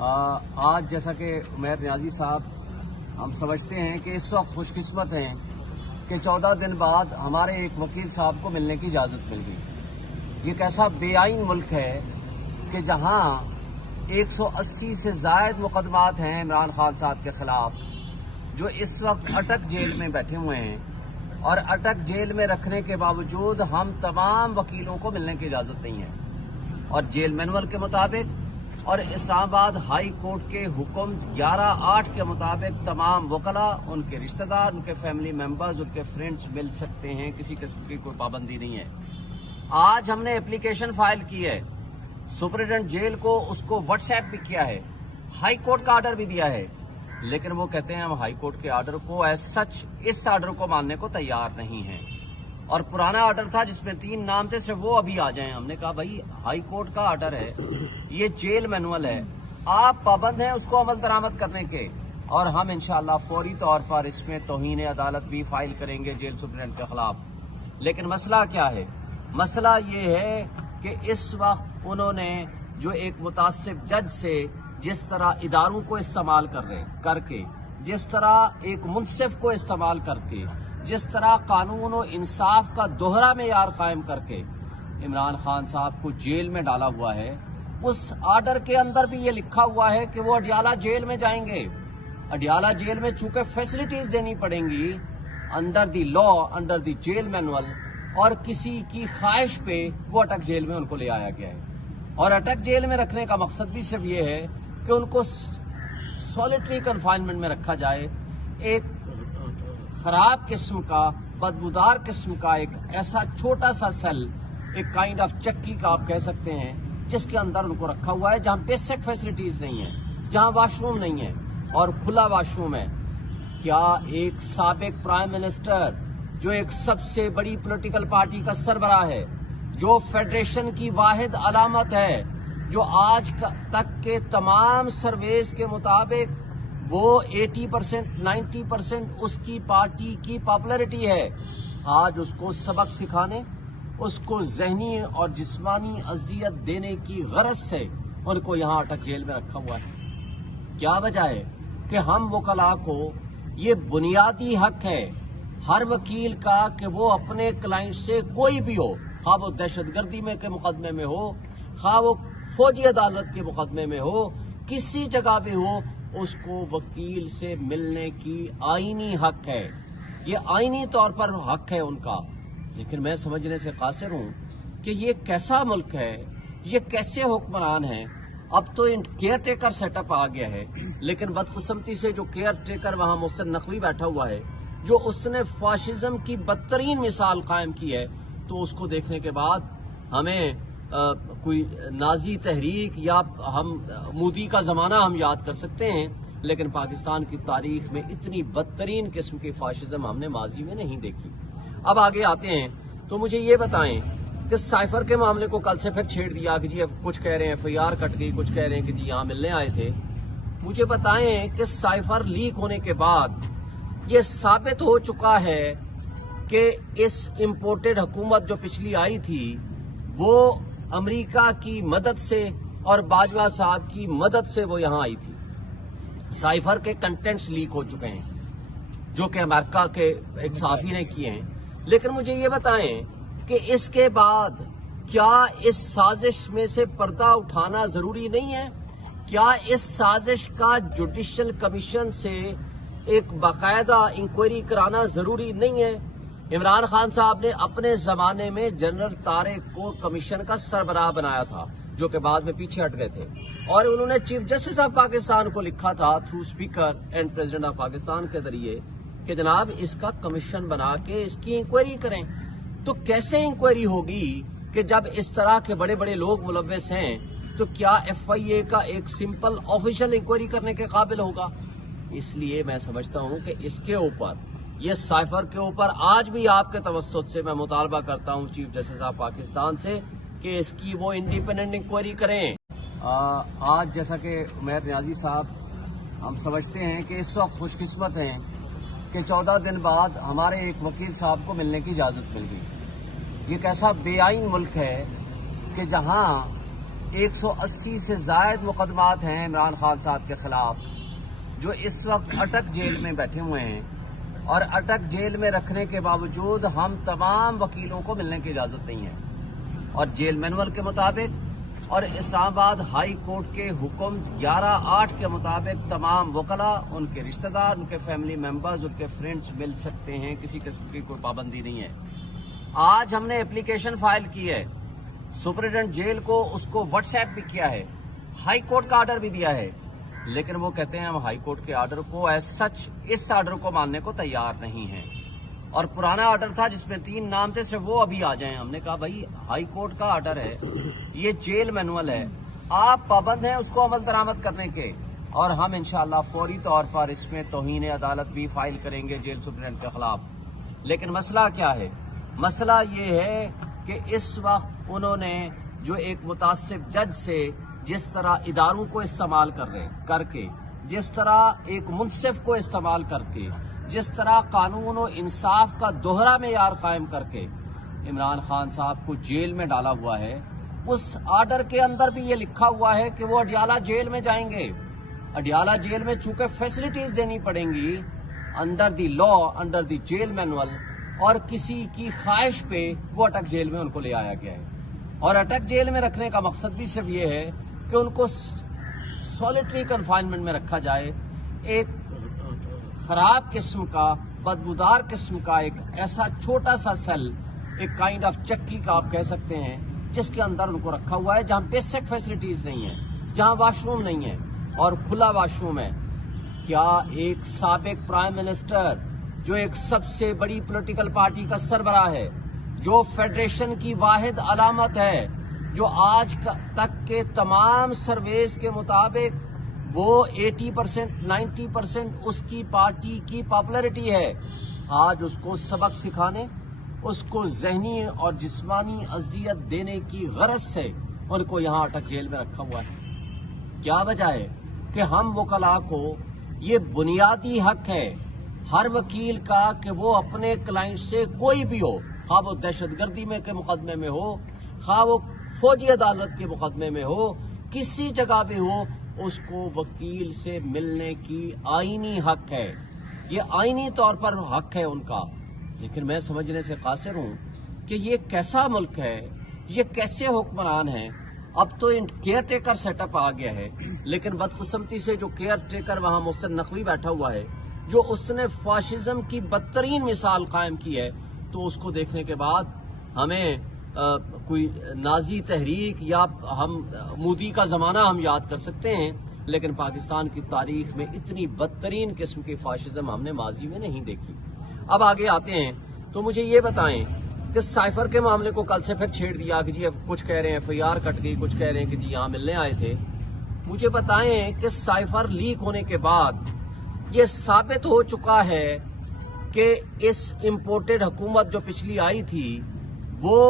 آج جیسا کہ عمیر نیازی صاحب ہم سمجھتے ہیں کہ اس وقت خوش قسمت ہیں کہ 14 دن بعد ہمارے ایک وکیل صاحب کو ملنے کی اجازت مل گئی۔ یہ کیسا بے آئین ملک ہے کہ جہاں 180 سے زائد مقدمات ہیں عمران خان صاحب کے خلاف، جو اس وقت اٹک جیل میں بیٹھے ہوئے ہیں، اور اٹک جیل میں رکھنے کے باوجود ہم تمام وکیلوں کو ملنے کی اجازت نہیں ہے، اور جیل مینول کے مطابق اور اسلام آباد ہائی کورٹ کے حکم 11/8 کے مطابق تمام وکلاء، ان کے رشتہ دار، ان کے فیملی ممبرز، ان کے فرینڈز مل سکتے ہیں، کسی قسم کی کوئی پابندی نہیں ہے۔ آج ہم نے اپلیکیشن فائل کی ہے سپرنٹینڈنٹ جیل کو، اس کو واٹس ایپ بھی کیا ہے، ہائی کورٹ کا آرڈر بھی دیا ہے، لیکن وہ کہتے ہیں ہم ہائی کورٹ کے آرڈر کو ایز سچ اس آرڈر کو ماننے کو تیار نہیں ہیں، اور پرانا آرڈر تھا جس میں 3 نام تھے، صرف وہ ابھی آ جائیں۔ ہم نے کہا بھائی ہائی کورٹ کا آرڈر ہے، یہ جیل مینول ہے، آپ پابند ہیں اس کو عمل درآمد کرنے کے، اور ہم انشاءاللہ فوری طور پر اس میں توہین عدالت بھی فائل کریں گے جیل سپرنٹینڈنٹ کے خلاف۔ لیکن مسئلہ کیا ہے؟ مسئلہ یہ ہے کہ اس وقت انہوں نے جو ایک متعصب جج سے جس طرح اداروں کو استعمال کر کے، جس طرح ایک منصف کو استعمال کر کے، جس طرح قانون و انصاف کا دوہرا معیار قائم کر کے عمران خان صاحب کو جیل میں ڈالا ہوا ہے، اس آرڈر کے اندر بھی یہ لکھا ہوا ہے کہ وہ اڈیالہ جیل میں جائیں گے۔ اڈیالہ جیل میں چونکہ فیسلٹیز دینی پڑیں گی under the law, under the jail manual, اور کسی کی خواہش پہ وہ اٹک جیل میں ان کو لے آیا گیا ہے، اور اٹک جیل میں رکھنے کا مقصد بھی صرف یہ ہے کہ ان کو سولیٹری کنفائنمنٹ میں رکھا جائے، ایک خراب قسم کا، بدبودار قسم کا ایک ایسا چھوٹا سا سیل، ایک کائنڈ آف چکی کا آپ کہہ سکتے ہیں، جس کے اندر ان کو رکھا ہوا ہے، جہاں بیسک فیسلٹیز نہیں ہیں، جہاں واش روم نہیں ہے اور کھلا واش روم ہے۔ کیا ایک سابق پرائم منسٹر جو ایک سب سے بڑی پولیٹیکل پارٹی کا سربراہ ہے، جو فیڈریشن کی واحد علامت ہے، جو آج تک کے تمام سرویز کے مطابق وہ 80% 90% اس کی پارٹی کی پاپولرٹی ہے، آج اس کو سبق سکھانے، اس کو ذہنی اور جسمانی اذیت دینے کی غرض سے ان کو یہاں اٹک جیل میں رکھا ہوا ہے؟ کیا وجہ ہے کہ ہم وکلاء کو یہ بنیادی حق ہے ہر وکیل کا کہ وہ اپنے کلائنٹ سے کوئی بھی ہو، خواہ وہ دہشت گردی میں کے مقدمے میں ہو، خواہ وہ فوجی عدالت کے مقدمے میں ہو، کسی جگہ بھی ہو، اس کو وکیل سے ملنے کی آئینی حق ہے، یہ آئینی طور پر حق ہے ان کا۔ لیکن میں سمجھنے سے قاصر ہوں کہ یہ کیسا ملک ہے، یہ کیسے حکمران ہیں۔ اب تو کیئر ٹیکر سیٹ اپ آ گیا ہے، لیکن بدقسمتی سے جو کیئر ٹیکر وہاں محسن نقوی بیٹھا ہوا ہے، جو اس نے فاشزم کی بدترین مثال قائم کی ہے، تو اس کو دیکھنے کے بعد ہمیں کوئی نازی تحریک یا ہم مودی کا زمانہ ہم یاد کر سکتے ہیں، لیکن پاکستان کی تاریخ میں اتنی بدترین قسم کی فاشزم ہم نے ماضی میں نہیں دیکھی۔ اب آگے آتے ہیں تو مجھے یہ بتائیں کہ سائفر کے معاملے کو کل سے پھر چھیڑ دیا کہ جی کچھ کہہ رہے ہیں FIR کٹ گئی، کچھ کہہ رہے ہیں کہ جی یہاں ملنے آئے تھے۔ مجھے بتائیں کہ سائفر لیک ہونے کے بعد یہ ثابت ہو چکا ہے کہ اس امپورٹڈ حکومت جو پچھلی آئی تھی وہ امریکہ کی مدد سے اور باجوہ صاحب کی مدد سے وہ یہاں آئی تھی۔ سائفر کے کنٹینٹس لیک ہو چکے ہیں جو کہ امریکہ کے ایک صحافی نے کیے ہیں، لیکن مجھے یہ بتائیں کہ اس کے بعد کیا اس سازش میں سے پردہ اٹھانا ضروری نہیں ہے؟ کیا اس سازش کا جوڈیشل کمیشن سے ایک باقاعدہ انکوائری کرانا ضروری نہیں ہے؟ عمران خان صاحب نے اپنے زمانے میں جنرل طارق کو کمیشن کا سربراہ بنایا تھا، جو کہ بعد میں پیچھے ہٹ گئے تھے، اور انہوں نے چیف جسٹس آف پاکستان کو لکھا تھا through speaker and president of Pakistan کے ذریعے کہ جناب اس کا کمیشن بنا کے اس کی انکوائری کریں۔ تو کیسے انکوائری ہوگی کہ جب اس طرح کے بڑے بڑے لوگ ملوث ہیں؟ تو کیا FIA کا ایک سمپل آفیشل انکوائری کرنے کے قابل ہوگا؟ اس لیے میں سمجھتا ہوں کہ اس کے اوپر، یہ سائفر کے اوپر آج بھی آپ کے توسط سے میں مطالبہ کرتا ہوں چیف جسٹس آف پاکستان سے کہ اس کی وہ انڈیپینڈنٹ انکوائری کریں۔ آج جیسا کہ عمیر نیازی صاحب ہم سمجھتے ہیں کہ اس وقت خوش قسمت ہیں کہ 14 دن بعد ہمارے ایک وکیل صاحب کو ملنے کی اجازت مل گئی۔ یہ کیسا بے آئین ملک ہے کہ جہاں 180 سے زائد مقدمات ہیں عمران خان صاحب کے خلاف، جو اس وقت اٹک جیل میں بیٹھے ہوئے ہیں، اور اٹک جیل میں رکھنے کے باوجود ہم تمام وکیلوں کو ملنے کی اجازت نہیں ہے، اور جیل مینول کے مطابق اور اسلام آباد ہائی کورٹ کے حکم 11/8 کے مطابق تمام وکلاء، ان کے رشتہ دار، ان کے فیملی ممبرز، ان کے فرینڈز مل سکتے ہیں، کسی قسم کی کوئی پابندی نہیں ہے۔ آج ہم نے اپلیکیشن فائل کی ہے سپرنٹینڈنٹ جیل کو، اس کو واٹس ایپ بھی کیا ہے، ہائی کورٹ کا آرڈر بھی دیا ہے، لیکن وہ کہتے ہیں ہم ہائی کورٹ کے آرڈر کو ایز سچ اس آرڈر کو ماننے کو تیار نہیں ہیں۔ اور پرانا آرڈر تھا جس میں 3 نام تھے، صرف وہ ابھی آ جائیں۔ ہم نے کہا بھائی ہائی کورٹ کا آرڈر ہے، یہ جیل مینول ہے، آپ پابند ہیں اس کو عمل درآمد کرنے کے، اور ہم انشاءاللہ فوری طور پر اس میں توہین عدالت بھی فائل کریں گے جیل سپرنٹینڈنٹ کے خلاف۔ لیکن مسئلہ کیا ہے؟ مسئلہ یہ ہے کہ اس وقت انہوں نے جو ایک متعصب جج سے جس طرح اداروں کو استعمال کر کے، جس طرح ایک منصف کو استعمال کر کے، جس طرح قانون و انصاف کا دوہرا معیار قائم کر کے عمران خان صاحب کو جیل میں ڈالا ہوا ہے، اس آرڈر کے اندر بھی یہ لکھا ہوا ہے کہ وہ اڈیالہ جیل میں جائیں گے۔ اڈیالہ جیل میں چونکہ فیسلٹیز دینی پڑیں گی under the law, under the jail manual, اور کسی کی خواہش پہ وہ اٹک جیل میں ان کو لے آیا گیا ہے۔ اور اٹک جیل میں رکھنے کا مقصد بھی صرف یہ ہے کہ ان کو سولیٹری کنفائنمنٹ میں رکھا جائے، ایک خراب قسم کا، بدبودار قسم کا ایک ایسا چھوٹا سا سیل، ایک کائنڈ آف چکی کا آپ کہہ سکتے ہیں، جس کے اندر ان کو رکھا ہوا ہے، جہاں بیسک فیسلٹیز نہیں ہیں، جہاں واش روم نہیں ہے اور کھلا واش روم ہے۔ کیا ایک سابق پرائم منسٹر جو ایک سب سے بڑی پولیٹیکل پارٹی کا سربراہ ہے، جو فیڈریشن کی واحد علامت ہے، جو آج تک کے تمام سرویز کے مطابق وہ 80%، 90% اس کی پارٹی کی پاپولرٹی ہے، آج اس کو سبق سکھانے، اس کو ذہنی اور جسمانی اذیت دینے کی غرض سے ان کو یہاں اٹک جیل میں رکھا ہوا ہے؟ کیا وجہ ہے کہ ہم وکلاء کو یہ بنیادی حق ہے ہر وکیل کا کہ وہ اپنے کلائنٹ سے کوئی بھی ہو، خواہ وہ دہشت گردی میں کے مقدمے میں ہو، خواہ وہ فوجی عدالت کے مقدمے میں ہو، کسی جگہ بھی ہو، اس کو وکیل سے ملنے کی آئینی حق ہے، یہ آئینی طور پر حق ہے ان کا۔ لیکن میں سمجھنے سے قاصر ہوں کہ یہ کیسا ملک ہے، یہ کیسے حکمران ہیں۔ اب تو ان کیئر ٹیکر سیٹ اپ آ گیا ہے، لیکن بدقسمتی سے جو کیئر ٹیکر وہاں محسن نقوی بیٹھا ہوا ہے، جو اس نے فاشزم کی بدترین مثال قائم کی ہے، تو اس کو دیکھنے کے بعد ہمیں کوئی نازی تحریک یا ہم مودی کا زمانہ ہم یاد کر سکتے ہیں، لیکن پاکستان کی تاریخ میں اتنی بدترین قسم کی فاشزم ہم نے ماضی میں نہیں دیکھی۔ اب آگے آتے ہیں تو مجھے یہ بتائیں کہ سائفر کے معاملے کو کل سے پھر چھیڑ دیا کہ جی کچھ کہہ رہے ہیں FIR کٹ گئی، کچھ کہہ رہے ہیں کہ جی یہاں ملنے آئے تھے۔ مجھے بتائیں کہ سائفر لیک ہونے کے بعد یہ ثابت ہو چکا ہے کہ اس امپورٹڈ حکومت جو پچھلی آئی تھی وہ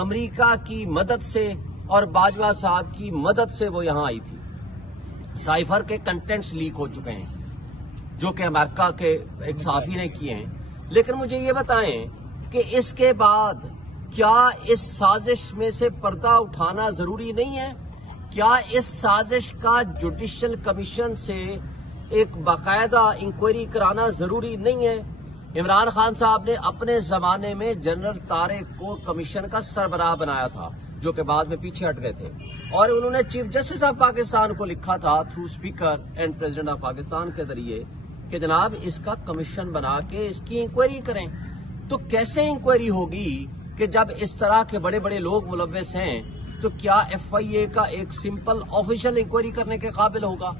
امریکہ کی مدد سے اور باجوہ صاحب کی مدد سے وہ یہاں آئی تھی۔ سائفر کے کنٹینٹس لیک ہو چکے ہیں جو کہ امریکہ کے ایک صحافی نے کیے ہیں، لیکن مجھے یہ بتائیں کہ اس کے بعد کیا اس سازش میں سے پردہ اٹھانا ضروری نہیں ہے؟ کیا اس سازش کا جوڈیشل کمیشن سے ایک باقاعدہ انکوائری کرانا ضروری نہیں ہے؟ عمران خان صاحب نے اپنے زمانے میں جنرل طارق کو کمیشن کا سربراہ بنایا تھا، جو کہ بعد میں پیچھے ہٹ گئے تھے، اور انہوں نے چیف جسٹس آف پاکستان کو لکھا تھا through speaker and president of Pakistan کے ذریعے کہ جناب اس کا کمیشن بنا کے اس کی انکوائری کریں۔ تو کیسے انکوائری ہوگی کہ جب اس طرح کے بڑے بڑے لوگ ملوث ہیں؟ تو کیا FIA کا ایک سمپل آفیشل انکوائری کرنے کے قابل ہوگا؟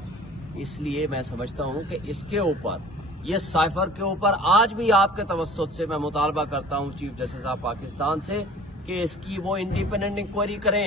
اس لیے میں سمجھتا ہوں کہ اس کے اوپر، یہ سائفر کے اوپر آج بھی آپ کے توسط سے میں مطالبہ کرتا ہوں چیف جسٹس آف پاکستان سے کہ اس کی وہ انڈیپینڈنٹ انکوائری کریں۔